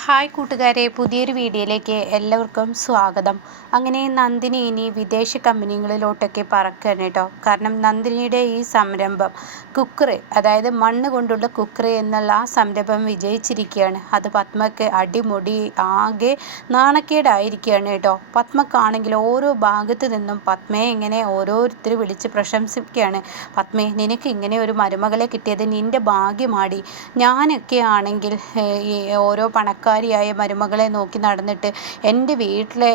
Hi കൂട്ടുകാരെ, പുതിയൊരു വീഡിയോയിലേക്ക് എല്ലാവർക്കും സ്വാഗതം. അങ്ങനെ നന്ദിനി ഇനി വിദേശ കമ്പനികളിലോട്ടൊക്കെ പറക്കുകയാണ് കേട്ടോ. കാരണം നന്ദിനിയുടെ ഈ സംരംഭം കുക്കറി, അതായത് മണ്ണ് കൊണ്ടുള്ള കുക്കറി എന്നുള്ള ആ സംരംഭം വിജയിച്ചിരിക്കുകയാണ്. അത് പത്മയ്ക്ക് അടിമുടി ആകെ നാണക്കേടായിരിക്കുകയാണ് കേട്ടോ. പത്മക്കാണെങ്കിൽ ഓരോ ഭാഗത്ത് നിന്നും പത്മയെ ഇങ്ങനെ ഓരോരുത്തർ വിളിച്ച് പ്രശംസിക്കുകയാണ്. പത്മേ, നിനക്ക് ഇങ്ങനെ ഒരു മരുമകളെ കിട്ടിയത് നിൻ്റെ ഭാഗ്യമാടി. ഞാനൊക്കെ ആണെങ്കിൽ ഈ ഓരോ പണക്കാരിയായ മരുമകളെ നോക്കി നടന്നിട്ട് എൻ്റെ വീട്ടിലെ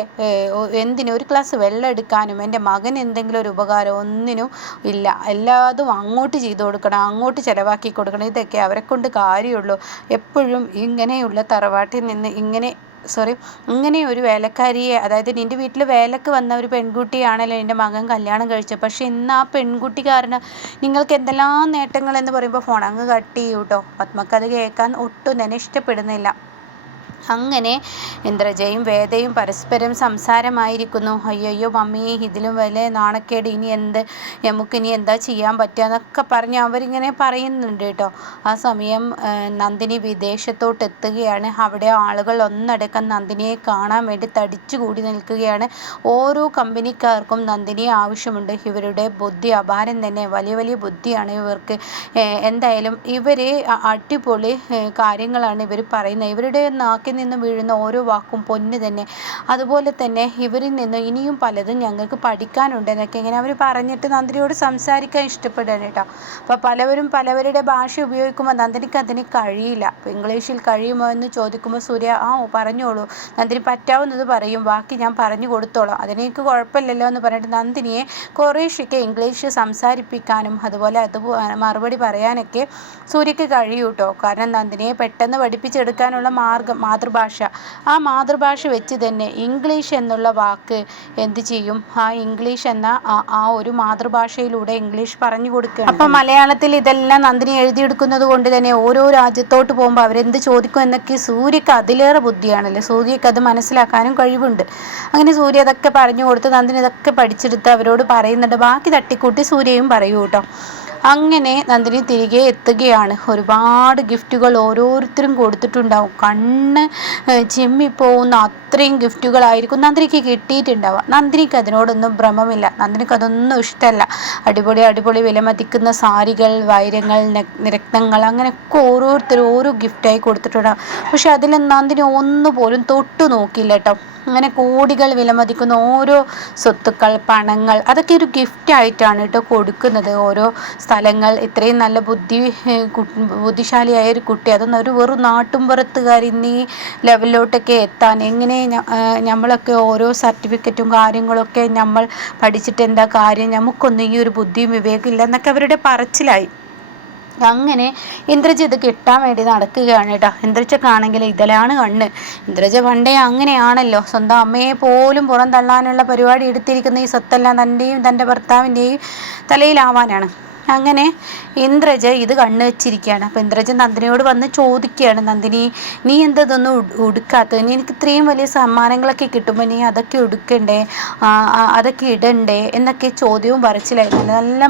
എന്തിനും ഒരു ഗ്ലാസ് വെള്ളം എടുക്കാനും എൻ്റെ മകൻ എന്തെങ്കിലും ഒരു ഉപകാരം ഒന്നിനും ഇല്ല. എല്ലാതും അങ്ങോട്ട് ചെയ്തു കൊടുക്കണം, അങ്ങോട്ട് ചിലവാക്കി കൊടുക്കണം. ഇതൊക്കെ അവരെ കൊണ്ട് കാര്യമുള്ളൂ. എപ്പോഴും ഇങ്ങനെയുള്ള തറവാട്ടിൽ നിന്ന് ഇങ്ങനെ ഒരു വേലക്കാരിയെ, അതായത് നിൻ്റെ വീട്ടിൽ വേലക്ക് വന്ന ഒരു പെൺകുട്ടിയാണല്ലോ എൻ്റെ മകൻ കല്യാണം കഴിച്ചത്. പക്ഷെ ഇന്ന് ആ പെൺകുട്ടി കാരണം നിങ്ങൾക്ക് എന്തെല്ലാം നേട്ടങ്ങൾ എന്ന് പറയുമ്പോൾ ഫോൺ അങ്ങ് കട്ട് ചെയ്യൂ കേട്ടോ. പത്മക്കത് കേൾക്കാൻ ഒട്ടും തന്നെ ഇഷ്ടപ്പെടുന്നില്ല. അങ്ങനെ ഇന്ദ്രജയും വേദയും പരസ്പരം സംസാരമായിരിക്കുന്നു. അയ്യോ മമ്മി, ഇതിലും വലിയ നാണക്കേട് നമുക്കിനി എന്താ ചെയ്യാൻ പറ്റുക എന്നൊക്കെ പറഞ്ഞ് അവരിങ്ങനെ പറയുന്നുണ്ട് കേട്ടോ. ആ സമയം നന്ദിനി വിദേശത്തോട്ട് എത്തുകയാണ്. അവിടെ ആളുകൾ ഒന്നടക്കം നന്ദിനിയെ കാണാൻ വേണ്ടി തടിച്ചു കൂടി നിൽക്കുകയാണ്. ഓരോ കമ്പനിക്കാർക്കും നന്ദിനിയെ ആവശ്യമുണ്ട്. ഇവരുടെ ബുദ്ധി അപാരം തന്നെ, വലിയ വലിയ ബുദ്ധിയാണ് ഇവർക്ക്. എന്തായാലും ഇവർ അടിപൊളി കാര്യങ്ങളാണ് ഇവർ പറയുന്നത്. ഇവരുടെ നാക്കിൽ നിന്ന് വീഴുന്ന ഓരോ വാക്കും പൊന്ന് തന്നെ. അതുപോലെ തന്നെ ഇവരിൽ നിന്ന് ഇനിയും പലതും ഞങ്ങൾക്ക് പഠിക്കാനുണ്ട് എന്നൊക്കെ ഇങ്ങനെ അവർ പറഞ്ഞിട്ട് നന്ദിനിയോട് സംസാരിക്കാൻ ഇഷ്ടപ്പെടുകയാണ് കേട്ടോ. അപ്പോൾ പലവരും പലവരുടെ ഭാഷ ഉപയോഗിക്കുമ്പോൾ നന്ദിനിക്ക് അതിന് കഴിയില്ല. അപ്പോൾ ഇംഗ്ലീഷിൽ കഴിയുമോ എന്ന് ചോദിക്കുമ്പോൾ സൂര്യ പറഞ്ഞോളൂ, നന്ദിനി പറ്റാവുന്നത് പറയും, ബാക്കി ഞാൻ പറഞ്ഞു കൊടുത്തോളാം, അതിനെനിക്ക് കുഴപ്പമില്ലല്ലോ എന്ന് പറഞ്ഞിട്ട് നന്ദിനിയെ കുറേശ്ശൊക്കെ ഇംഗ്ലീഷ് സംസാരിപ്പിക്കാനും അതുപോലെ മറുപടി പറയാനൊക്കെ സൂര്യക്ക് കഴിയൂ കേട്ടോ. കാരണം നന്ദിനിയെ പെട്ടെന്ന് പഠിപ്പിച്ചെടുക്കാനുള്ള മാതൃഭാഷ, ആ മാതൃഭാഷ വെച്ച് തന്നെ ഇംഗ്ലീഷ് എന്നുള്ള വാക്ക് എന്ത് ചെയ്യും, ആ ഇംഗ്ലീഷ് എന്ന ആ ഒരു മാതൃഭാഷയിലൂടെ ഇംഗ്ലീഷ് പറഞ്ഞു കൊടുക്കുക. അപ്പം മലയാളത്തിൽ ഇതെല്ലാം നന്ദിനി എഴുതിയെടുക്കുന്നത് കൊണ്ട് തന്നെ ഓരോ രാജ്യത്തോട്ട് പോകുമ്പോൾ അവരെന്ത് ചോദിക്കും എന്നൊക്കെ സൂര്യക്ക് അതിലേറെ ബുദ്ധിയാണല്ലോ. സൂര്യക്ക് അത് മനസ്സിലാക്കാനും കഴിവുണ്ട്. അങ്ങനെ സൂര്യ അതൊക്കെ പറഞ്ഞു കൊടുത്ത് നന്ദിനി ഇതൊക്കെ പഠിച്ചെടുത്ത് അവരോട് പറയുന്നുണ്ട്. ബാക്കി തട്ടിക്കൂട്ടി സൂര്യയും പറയൂ കേട്ടോ. അങ്ങനെ നന്ദിനി തിരികെ എത്തുകയാണ്. ഒരുപാട് ഗിഫ്റ്റുകൾ ഓരോരുത്തരും കൊടുത്തിട്ടുണ്ടാവും. കണ്ണ് ചിമ്മിപ്പോകുന്ന അത്രയും ഗിഫ്റ്റുകളായിരിക്കും നന്ദിനിക്ക് കിട്ടിയിട്ടുണ്ടാവുക. നന്ദിനിക്ക് അതിനോടൊന്നും ഭ്രമമില്ല. നന്ദിനിക്ക് അതൊന്നും ഇഷ്ടമല്ല. അടിപൊളി അടിപൊളി വിലമതിക്കുന്ന സാരികൾ, വൈരങ്ങൾ, രത്നങ്ങൾ, അങ്ങനെയൊക്കെ ഓരോരുത്തരും ഓരോ ഗിഫ്റ്റായി കൊടുത്തിട്ടുണ്ടാവും. പക്ഷെ അതിൽ നന്ദിനി ഒന്നുപോലും തൊട്ടു നോക്കില്ല കേട്ടോ. അങ്ങനെ കോടികൾ വിലമതിക്കുന്ന ഓരോ സ്വത്തുക്കൾ, പണങ്ങൾ, അതൊക്കെ ഒരു ഗിഫ്റ്റായിട്ടാണ് കേട്ടോ കൊടുക്കുന്നത്. ഓരോ സ്ഥലങ്ങൾ, ഇത്രയും നല്ല ബുദ്ധിശാലിയായ ഒരു കുട്ടി, അതൊന്നും ഒരു വെറും നാട്ടുംപുറത്തുകാർ ഇന്ന് ഈ ലെവലിലോട്ടൊക്കെ എത്താൻ എങ്ങനെ നമ്മളൊക്കെ ഓരോ സർട്ടിഫിക്കറ്റും കാര്യങ്ങളൊക്കെ നമ്മൾ പഠിച്ചിട്ട് എന്താ കാര്യം, നമുക്കൊന്നും ഈ ഒരു ബുദ്ധിയും വിവേകമില്ല എന്നൊക്കെ അവരുടെ പറച്ചിലായി. അങ്ങനെ ഇന്ദ്രജിത്ത് കിട്ടാൻ വേണ്ടി നടക്കുകയാണ് കേട്ടോ. ഇന്ദ്രജക്കാണെങ്കിൽ ഇതിലാണ് കണ്ണ്. ഇന്ദ്രജ പണ്ടേ അങ്ങനെയാണല്ലോ, സ്വന്തം അമ്മയെ പോലും പുറം തള്ളാനുള്ള പരിപാടി എടുത്തിരിക്കുന്ന ഈ സ്വത്തെല്ലാം തൻ്റെയും തൻ്റെ ഭർത്താവിൻ്റെയും തലയിലാവാനാണ്. അങ്ങനെ ഇന്ദ്രജ ഇത് കണ്ണു വെച്ചിരിക്കുകയാണ്. അപ്പോൾ ഇന്ദ്രജ നന്ദിനിയോട് വന്ന് ചോദിക്കുകയാണ്, നന്ദിനി, നീ എന്തതൊന്നും ഉടുക്കാത്തത്? എനിക്ക് ഇത്രയും വലിയ സമ്മാനങ്ങളൊക്കെ കിട്ടുമ്പോൾ നീ അതൊക്കെ ഉടുക്കണ്ടേ, അതൊക്കെ ഇടണ്ടേ എന്നൊക്കെ ചോദ്യവും പറച്ചിലായിരുന്നു. നല്ല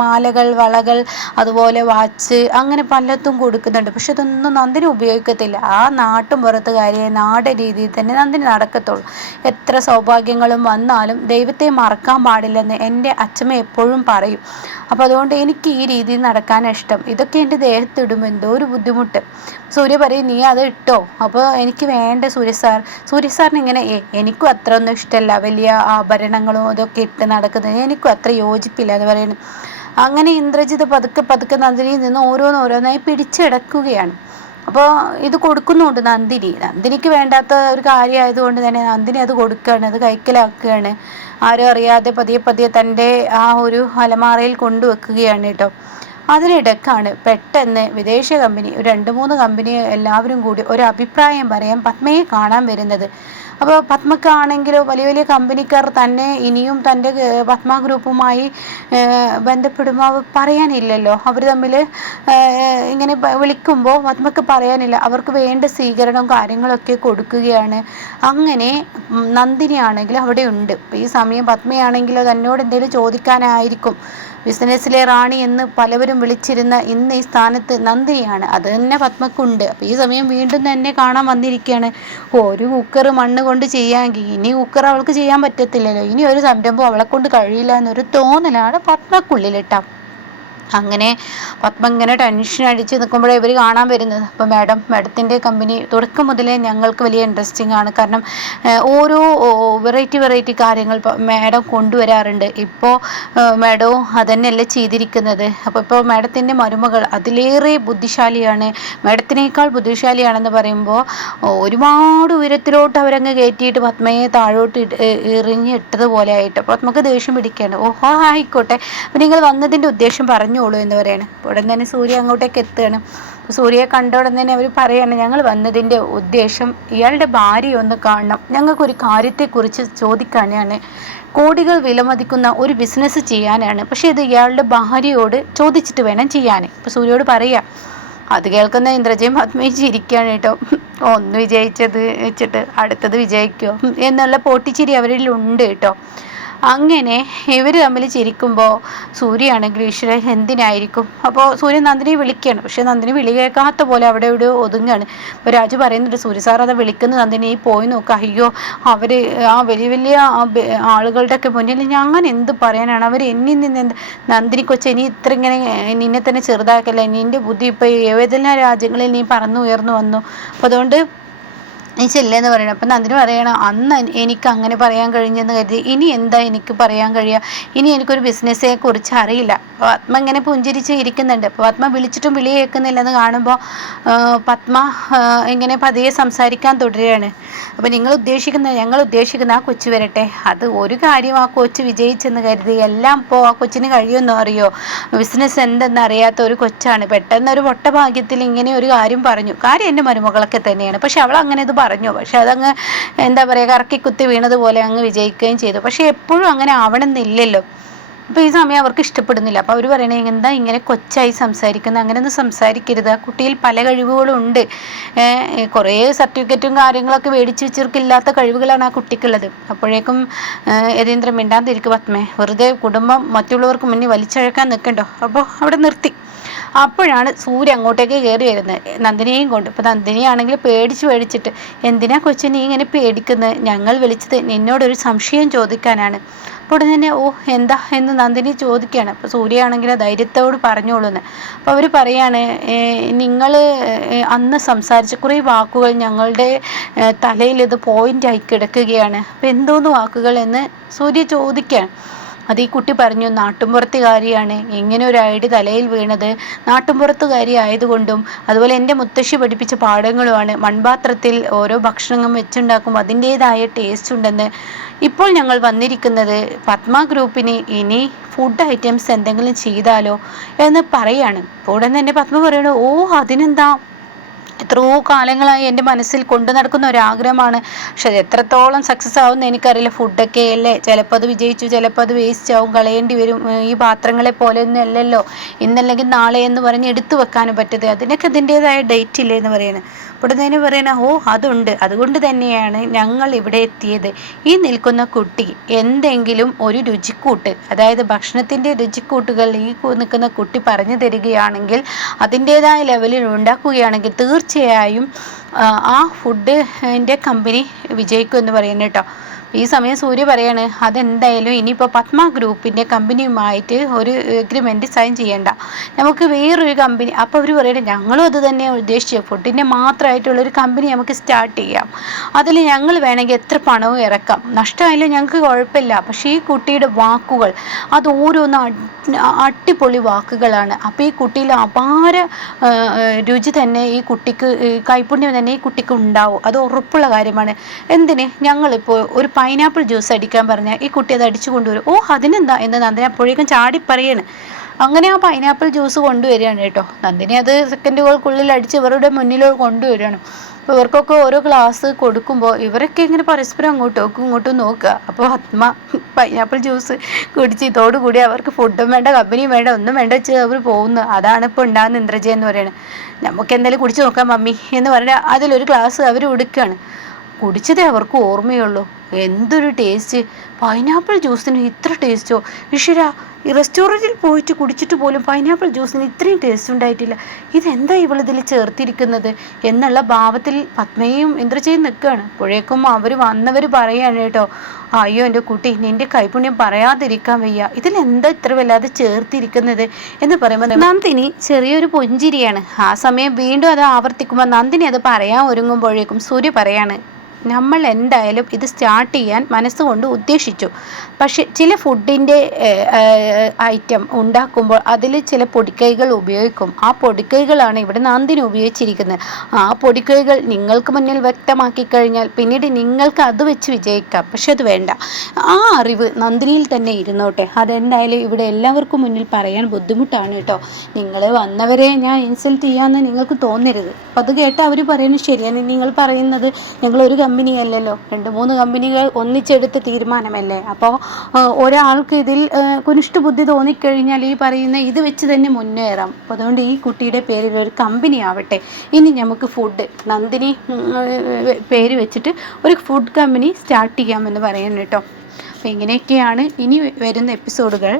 മാലകൾ, വളകൾ, അതുപോലെ വാച്ച്, അങ്ങനെ പലതും കൊടുക്കുന്നുണ്ട്. പക്ഷെ അതൊന്നും നന്ദിനി ഉപയോഗിക്കത്തില്ല. ആ നാട്ടും പുറത്തുകാരിയെ നാടൻ രീതിയിൽ തന്നെ നന്ദിനി നടക്കത്തുള്ളൂ. എത്ര സൗഭാഗ്യങ്ങളും വന്നാലും ദൈവത്തെ മറക്കാൻ പാടില്ലെന്ന് എൻ്റെ അച്ഛമ്മ എപ്പോഴും പറയും. അപ്പോൾ അതുകൊണ്ട് എനിക്ക് ഈ രീതിയിൽ നടക്കാനാണ് ഇഷ്ടം. ഇതൊക്കെ എൻ്റെ ദേഹത്തിടുമ്പോൾ എന്തോ ഒരു ബുദ്ധിമുട്ട്. സൂര്യ പറയും, നീ അത് ഇട്ടോ. അപ്പോൾ എനിക്ക് വേണ്ട സൂര്യ സാറിന് ഇങ്ങനെ എനിക്കും അത്ര ഒന്നും ഇഷ്ടമല്ല, വലിയ ആഭരണങ്ങളും ഇതൊക്കെ ഇട്ട് നടക്കുന്നത് എനിക്കും അത്ര യോജിപ്പില്ല എന്ന് പറയുന്നു. അങ്ങനെ ഇന്ദ്രജിത്ത് പതുക്കെ പതുക്കെ നന്ദിനിയിൽ നിന്ന് ഓരോന്നോരോന്നായി പിടിച്ചെടുക്കുകയാണ്. അപ്പോൾ ഇത് കൊടുക്കുന്നുണ്ട് നന്ദിനിക്ക് വേണ്ടാത്ത ഒരു കാര്യമായതുകൊണ്ട് തന്നെ നന്ദിനി അത് കൊടുക്കുകയാണ്, അത് കൈക്കലാക്കുകയാണ്. ആരും അറിയാതെ പതിയെ പതിയെ തൻ്റെ ആ ഒരു അലമാറയിൽ കൊണ്ടുവെക്കുകയാണ് കേട്ടോ. അതിനിടക്കാണ് പെട്ടെന്ന് വിദേശ കമ്പനി, ഒരു 2-3 കമ്പനി എല്ലാവരും കൂടി ഒരു അഭിപ്രായം പറയാൻ പത്മയെ കാണാൻ വരുന്നത്. അപ്പോൾ പത്മക്കാണെങ്കിലോ വലിയ വലിയ കമ്പനിക്കാർ തന്നെ ഇനിയും തൻ്റെ പത്മ ഗ്രൂപ്പുമായി ബന്ധപ്പെടുമ്പോൾ പറയാനില്ലല്ലോ. അവർ തമ്മിൽ ഇങ്ങനെ വിളിക്കുമ്പോൾ പത്മക്ക് പറയാനില്ല. അവർക്ക് വേണ്ട സ്വീകരണവും കാര്യങ്ങളൊക്കെ കൊടുക്കുകയാണ്. അങ്ങനെ നന്ദിനി ആണെങ്കിൽ അവിടെ ഉണ്ട്. ഈ സമയം പത്മയാണെങ്കിലോ തന്നോട് എന്തെങ്കിലും ചോദിക്കാനായിരിക്കും ബിസിനസ്സിലെ റാണി എന്ന് പലവരും വിളിച്ചിരുന്ന ഇന്ന് ഈ സ്ഥാനത്ത് നന്ദിനിയാണ്. അത് തന്നെ പത്മക്കുണ്ട്. അപ്പോൾ ഈ സമയം വീണ്ടും തന്നെ കാണാൻ വന്നിരിക്കുകയാണ്. ഒരു കുക്കർ മണ്ണ് കൊണ്ട് ചെയ്യാമെങ്കിൽ ഇനി കുക്കർ അവൾക്ക് ചെയ്യാൻ പറ്റത്തില്ലല്ലോ, ഇനി ഒരു സംരംഭം അവളെ കൊണ്ട് കഴിയില്ല എന്നൊരു തോന്നലാണ് പത്മക്കുള്ളിലിട്ട. അങ്ങനെ പത്മ ഇങ്ങനെ ടെൻഷൻ അടിച്ച് നിൽക്കുമ്പോഴേ ഇവർ കാണാൻ വരുന്നത്. അപ്പോൾ മാഡത്തിൻ്റെ കമ്പനി തുടക്കം മുതലേ ഞങ്ങൾക്ക് വലിയ ഇൻട്രസ്റ്റിംഗ് ആണ്. കാരണം ഓരോ വെറൈറ്റി കാര്യങ്ങൾ മാഡം കൊണ്ടുവരാറുണ്ട്. ഇപ്പോൾ മാഡവും അതന്നെയല്ലേ ചെയ്തിരിക്കുന്നത്. ഇപ്പോൾ മാഡത്തിൻ്റെ മരുമകൾ അതിലേറെ ബുദ്ധിശാലിയാണ്, മാഡത്തിനേക്കാൾ ബുദ്ധിശാലിയാണെന്ന് പറയുമ്പോൾ ഒരുപാട് ഉയരത്തിലോട്ട് അവരങ്ങ് കയറ്റിയിട്ട് പത്മയെ താഴോട്ട് എറിഞ്ഞിട്ടതുപോലെ ആയിട്ട് പത്മക്ക് ദേഷ്യം പിടിക്കുകയാണ്. ഓഹോ ആയിക്കോട്ടെ, അപ്പം നിങ്ങൾ വന്നതിൻ്റെ ഉദ്ദേശം പറഞ്ഞോളൂ എന്ന് പറയാണ്. ഉടൻ തന്നെ സൂര്യ അങ്ങോട്ടേക്ക് എത്തുകയാണ്. സൂര്യയെ കണ്ട ഉടൻ തന്നെ അവർ പറയാണ്, ഞങ്ങൾ വന്നതിൻ്റെ ഉദ്ദേശം ഇയാളുടെ ഭാര്യയെ ഒന്ന് കാണണം, ഞങ്ങൾക്കൊരു കാര്യത്തെക്കുറിച്ച് ചോദിക്കാനാണ്, കോടികൾ വിലമതിക്കുന്ന ഒരു ബിസിനസ് ചെയ്യാനാണ്, പക്ഷേ ഇത് ഇയാളുടെ ഭാര്യയോട് ചോദിച്ചിട്ട് വേണം ചെയ്യാൻ. ഇപ്പോൾ സൂര്യയോട് പറയാം. അത് കേൾക്കുന്ന ഇന്ദ്രജയും പത്മയും ചിരിക്കുകയാണ് കേട്ടോ. ഒന്ന് വിജയിച്ചത് വെച്ചിട്ട് അടുത്തത് വിജയിക്കുമോ എന്നുള്ള പൊട്ടിച്ചിരി അവരിൽ ഉണ്ട് കേട്ടോ. അങ്ങനെ ഇവർ തമ്മിൽ ചിരിക്കുമ്പോൾ സൂര്യയാണെങ്കിൽ ഈശ്വര എന്തിനായിരിക്കും. അപ്പോൾ സൂര്യ നന്ദിനി വിളിക്കുകയാണ്. പക്ഷെ നന്ദിനി വിളി കേൾക്കാത്ത പോലെ അവിടെ ഇവിടെ ഒതുങ്ങുകയാണ്. അപ്പോൾ രാജു പറയുന്നുണ്ട്, സൂര്യ സാർ അത് വിളിക്കുന്ന നന്ദിനി പോയി നോക്കുക. അയ്യോ അവർ ആ വലിയ ആളുകളുടെ ഒക്കെ മുന്നിൽ ഞാൻ എന്ത് പറയാനാണ്, അവർ എന്നിൽ നിന്ന് നന്ദിനി കൊച്ചെ ഇനി ഇത്ര ഇങ്ങനെ നിന്നെ തന്നെ ചെറുതാക്കല്ല, നിൻ്റെ ബുദ്ധി ഇപ്പോൾ ഏതെല്ലാം രാജ്യങ്ങളിൽ നീ ഉയർന്നു വന്നു, അപ്പോൾ അതുകൊണ്ട് നീ ചെല്ലെന്ന് പറയണം. അപ്പം നന്ദിനി പറയണം, അന്ന് എനിക്ക് അങ്ങനെ പറയാൻ കഴിഞ്ഞെന്ന് കരുതി ഇനി എന്താ എനിക്ക് പറയാൻ കഴിയുക, ഇനി എനിക്കൊരു ബിസിനസ്സിനെ കുറിച്ച് അറിയില്ല. അപ്പോൾ പത്മ ഇങ്ങനെ പുഞ്ചിരിച്ച് ഇരിക്കുന്നുണ്ട്. അപ്പോൾ പത്മ വിളിച്ചിട്ടും വിളി കേൾക്കുന്നില്ലെന്ന് കാണുമ്പോൾ പത്മ ഇങ്ങനെ പതിയെ സംസാരിക്കാൻ തുടരുകയാണ്. അപ്പോൾ ഞങ്ങൾ ഉദ്ദേശിക്കുന്ന ആ കൊച്ചു വരട്ടെ, അത് ഒരു കാര്യം ആ കൊച്ച് വിജയിച്ചെന്ന് കരുതി എല്ലാം ഇപ്പോൾ ആ കൊച്ചിന് കഴിയുമെന്നോ അറിയോ, ബിസിനസ് എന്തെന്ന് അറിയാത്ത ഒരു കൊച്ചാണ്, പെട്ടെന്നൊരു പൊട്ടഭാഗ്യത്തിൽ ഇങ്ങനെ ഒരു കാര്യം പറഞ്ഞു. കാര്യം എൻ്റെ മരുമകളൊക്കെ തന്നെയാണ്, പക്ഷെ അവൾ അങ്ങനെ ഇത് പറഞ്ഞു, പക്ഷെ അതങ്ങ് എന്താ പറയുക കറക്കി കുത്തി വീണതുപോലെ അങ്ങ് വിജയിക്കുകയും ചെയ്തു. പക്ഷെ എപ്പോഴും അങ്ങനെ ആവണമെന്നില്ലല്ലോ. അപ്പോൾ ഈ സമയം അവർക്ക് ഇഷ്ടപ്പെടുന്നില്ല. അപ്പോൾ അവർ പറയണേ, എന്താ ഇങ്ങനെ കൊച്ചായി സംസാരിക്കുന്നത്, അങ്ങനെയൊന്നും സംസാരിക്കരുത്, ആ കുട്ടിയിൽ പല കഴിവുകളും ഉണ്ട്, കുറേ സർട്ടിഫിക്കറ്റും കാര്യങ്ങളൊക്കെ മേടിച്ച് വെച്ചിർക്കില്ലാത്ത കഴിവുകളാണ് ആ കുട്ടിക്കുള്ളത്. അപ്പോഴേക്കും യതീന്ദ്രൻ മിണ്ടാതിരിക്കും, പത്മേ വെറുതെ കുടുംബം മറ്റുള്ളവർക്ക് മുന്നിൽ വലിച്ചഴക്കാൻ നിൽക്കണ്ടോ. അപ്പോൾ അവിടെ നിർത്തി. അപ്പോഴാണ് സൂര്യ അങ്ങോട്ടേക്ക് കയറി വരുന്നത് നന്ദിനിയെയും കൊണ്ട്. ഇപ്പോൾ നന്ദിനിയാണെങ്കിൽ പേടിച്ചിട്ട്, എന്തിനാ കൊച്ചു നീ ഇങ്ങനെ പേടിക്കുന്നത്, ഞങ്ങൾ വിളിച്ചത് നിന്നോടൊരു സംശയം ചോദിക്കാനാണ്. അപ്പോൾ ഉടനെ തന്നെ എന്താ എന്ന് നന്ദിനി ചോദിക്കുകയാണ്. അപ്പോൾ സൂര്യയാണെങ്കിൽ ധൈര്യത്തോട് പറഞ്ഞോളൂന്ന്. അപ്പോൾ അവർ പറയാണ്, നിങ്ങൾ അന്ന് സംസാരിച്ച കുറേ വാക്കുകൾ ഞങ്ങളുടെ തലയിൽ ഇത് പോയിൻ്റായി കിടക്കുകയാണ്. അപ്പോൾ എന്തോന്ന് വാക്കുകൾ എന്ന് സൂര്യ ചോദിക്കുകയാണ്. അത് ഈ കുട്ടി പറഞ്ഞു, നാട്ടുമ്പുറത്തുകാരിയാണ്, ഇങ്ങനെ ഒരു ഐഡിയ തലയിൽ വീണത് നാട്ടുമ്പുറത്തുകാരി ആയതുകൊണ്ടും അതുപോലെ എൻ്റെ മുത്തശ്ശി പഠിപ്പിച്ച പാഠങ്ങളുമാണ്, മൺപാത്രത്തിൽ ഓരോ ഭക്ഷണങ്ങൾ വെച്ചുണ്ടാക്കും അതിൻ്റേതായ ടേസ്റ്റ് ഉണ്ടെന്ന്. ഇപ്പോൾ ഞങ്ങൾ വന്നിരിക്കുന്നത് പത്മ ഗ്രൂപ്പിന് ഇനി ഫുഡ് ഐറ്റംസ് എന്തെങ്കിലും ചെയ്താലോ എന്ന് പറയാണ്. അപ്പോൾ ഉടൻ തന്നെ പത്മ പറയണു, അതിനെന്താ, എത്രയോ കാലങ്ങളായി എൻ്റെ മനസ്സിൽ കൊണ്ടു നടക്കുന്ന ഒരാഗ്രഹമാണ്, പക്ഷെ അത് എത്രത്തോളം സക്സസ് ആവുമെന്ന് എനിക്കറിയില്ല. ഫുഡൊക്കെ അല്ലേ, ചിലപ്പോൾ അത് വിജയിച്ചു, ചിലപ്പോൾ അത് വേസ്റ്റ് ആവും, കളയേണ്ടി വരും. ഈ പാത്രങ്ങളെ പോലെ ഒന്നും അല്ലല്ലോ, ഇന്നല്ലെങ്കിൽ നാളെ എന്ന് പറഞ്ഞ് എടുത്തു വെക്കാനും പറ്റത്, അതിനൊക്കെ അതിൻ്റേതായ ഡേറ്റ് ഇല്ലേ എന്ന് പറയുന്നത്. ഉടനെ പറയണ, അതുണ്ട്, അതുകൊണ്ട് തന്നെയാണ് ഞങ്ങൾ ഇവിടെ എത്തിയത്. ഈ നിൽക്കുന്ന കുട്ടി എന്തെങ്കിലും ഒരു രുചിക്കൂട്ട്, അതായത് ഭക്ഷണത്തിൻ്റെ രുചിക്കൂട്ടുകൾ ഈ നിൽക്കുന്ന കുട്ടി പറഞ്ഞു തരികയാണെങ്കിൽ, അതിൻ്റേതായ ലെവലിൽ ഉണ്ടാക്കുകയാണെങ്കിൽ തീർച്ചയായും ആ ഫുഡിൻ്റെ കമ്പനി വിജയിക്കും എന്ന് പറയുന്നത് കേട്ടോ. ഈ സമയം സൂര്യ പറയാണ്, അതെന്തായാലും ഇനിയിപ്പോൾ പത്മ ഗ്രൂപ്പിൻ്റെ കമ്പനിയുമായിട്ട് ഒരു എഗ്രിമെൻറ്റ് സൈൻ ചെയ്യേണ്ട, നമുക്ക് വേറൊരു കമ്പനി. അപ്പോൾ അവർ പറയണേ, ഞങ്ങളും അത് തന്നെ ഉദ്ദേശിച്ചത്, ഫുഡിൻ്റെ മാത്രമായിട്ടുള്ളൊരു കമ്പനി നമുക്ക് സ്റ്റാർട്ട് ചെയ്യാം, അതിൽ ഞങ്ങൾ വേണമെങ്കിൽ എത്ര പണവും ഇറക്കാം, നഷ്ടമായാലും ഞങ്ങൾക്ക് കുഴപ്പമില്ല. പക്ഷേ ഈ കുട്ടിയുടെ വാക്കുകൾ അത് ഓരോന്ന് അടിപൊളി വാക്കുകളാണ്. അപ്പോൾ ഈ കുട്ടിയിൽ അപാര രുചി തന്നെ ഈ കുട്ടിക്ക്, കൈപുണ്യം തന്നെ ഈ കുട്ടിക്ക് ഉണ്ടാവും, അത് ഉറപ്പുള്ള കാര്യമാണ്. എന്തിന്, ഞങ്ങളിപ്പോൾ ഒരു പൈനാപ്പിൾ ജ്യൂസ് അടിക്കാൻ പറഞ്ഞാൽ ഈ കുട്ടി അത് അടിച്ചു കൊണ്ടുവരും. അതിനെന്താ എന്ന് നന്ദിനി അപ്പോഴേക്കും ചാടി പറയാണ്. അങ്ങനെ ആ പൈനാപ്പിൾ ജ്യൂസ് കൊണ്ടുവരികയാണ് കേട്ടോ. നന്ദിനി അത് സെക്കൻഡുകൾക്കുള്ളിൽ അടിച്ച് ഇവരുടെ മുന്നിൽ കൊണ്ടുവരികയാണ്. അപ്പോൾ ഇവർക്കൊക്കെ ഓരോ ഗ്ലാസ് കൊടുക്കുമ്പോൾ ഇവരൊക്കെ ഇങ്ങനെ പരസ്പരം ഇങ്ങോട്ടും നോക്കുക. അപ്പോൾ പത്മ പൈനാപ്പിൾ ജ്യൂസ് കുടിച്ച് ഇതോടുകൂടി അവർക്ക് ഫുഡും വേണ്ട, കമ്പനിയും വേണ്ട, ഒന്നും വേണ്ട വെച്ച് അവർ പോകുന്നു. അതാണ് ഇപ്പോൾ ഉണ്ടാകുന്ന ഇന്ദ്രജ എന്ന് പറയുന്നത്. നമുക്ക് എന്തായാലും കുടിച്ച് നോക്കാം മമ്മി എന്ന് പറഞ്ഞാൽ അതിലൊരു ഗ്ലാസ് അവർ കുടിക്കുകയാണ്. കുടിച്ചതേ അവർക്ക് ഓർമ്മയുള്ളൂ. എന്തൊരു ടേസ്റ്റ്! പൈനാപ്പിൾ ജ്യൂസിന് ഇത്ര ടേസ്റ്റോ? ഈശ്വരാ, ഈ റെസ്റ്റോറൻറ്റിൽ പോയിട്ട് കുടിച്ചിട്ട് പോലും പൈനാപ്പിൾ ജ്യൂസിന് ഇത്രയും ടേസ്റ്റ് ഉണ്ടായിട്ടില്ല. ഇതെന്താ ഇവളിതിൽ ചേർത്തിരിക്കുന്നത് എന്നുള്ള ഭാവത്തിൽ പത്മയും ഇന്ദ്രജയും നിൽക്കുകയാണ്. അപ്പോഴേക്കും വന്നവർ പറയാണ് കേട്ടോ, അയ്യോ എൻ്റെ കുട്ടി, നിന്റെ കൈപുണ്യം പറയാതിരിക്കാൻ വയ്യ, ഇതിലെന്താ ഇത്ര വല്ലാതെ ചേർത്തിരിക്കുന്നത് എന്ന് പറയുമ്പോൾ നന്ദിനി ചെറിയൊരു പുഞ്ചിരിയാണ്. ആ സമയം വീണ്ടും അത് ആവർത്തിക്കുമ്പോൾ നന്ദിനി അത് പറയാൻ ഒരുങ്ങുമ്പോഴേക്കും സൂര്യ പറയാണ്, നമ്മൾ എന്തായാലും ഇത് സ്റ്റാർട്ട് ചെയ്യാൻ മനസ്സുകൊണ്ട് ഉദ്ദേശിച്ചു. പക്ഷെ ചില ഫുഡിൻ്റെ ഐറ്റം ഉണ്ടാക്കുമ്പോൾ അതിൽ ചില പൊടിക്കൈകൾ ഉപയോഗിക്കും. ആ പൊടിക്കൈകളാണ് ഇവിടെ നന്ദിനി ഉപയോഗിച്ചിരിക്കുന്നത്. ആ പൊടിക്കൈകൾ നിങ്ങൾക്ക് മുന്നിൽ വ്യക്തമാക്കി കഴിഞ്ഞാൽ പിന്നീട് നിങ്ങൾക്ക് അത് വെച്ച് വിജയിക്കാം. പക്ഷെ അത് വേണ്ട. ആ അറിവ് നന്ദിനിയിൽ തന്നെ ഇരുന്നോട്ടെ. അതെന്തായാലും ഇവിടെ എല്ലാവർക്കും മുന്നിൽ പറയാൻ ബുദ്ധിമുട്ടാണ് കേട്ടോ. നിങ്ങൾ വന്നവരെ ഞാൻ ഇൻസൾട്ട് ചെയ്യാമെന്ന് നിങ്ങൾക്ക് തോന്നരുത്. അപ്പം അത് കേട്ട് അവർ പറയുന്നത് ശരിയാണ്. നിങ്ങൾ പറയുന്നത് ഞങ്ങൾ ഒരു കമ്പനി അല്ലല്ലോ, 2-3 കമ്പനികൾ ഒന്നിച്ചെടുത്ത തീരുമാനമല്ലേ. അപ്പോൾ ഒരാൾക്ക് ഇതിൽ കുനിഷ്ഠ ബുദ്ധി തോന്നിക്കഴിഞ്ഞാൽ ഈ പറയുന്ന ഇത് വെച്ച് തന്നെ മുന്നേറാം. അപ്പോൾ അതുകൊണ്ട് ഈ കുട്ടിയുടെ പേരിൽ ഒരു കമ്പനി ആവട്ടെ. ഇനി നമുക്ക് ഫുഡ് നന്ദിനി പേര് വെച്ചിട്ട് ഒരു ഫുഡ് കമ്പനി സ്റ്റാർട്ട് ചെയ്യാമെന്ന് പറയുന്നു കേട്ടോ. അപ്പോൾ ഇങ്ങനെയൊക്കെയാണ് ഇനി വരുന്ന എപ്പിസോഡുകൾ.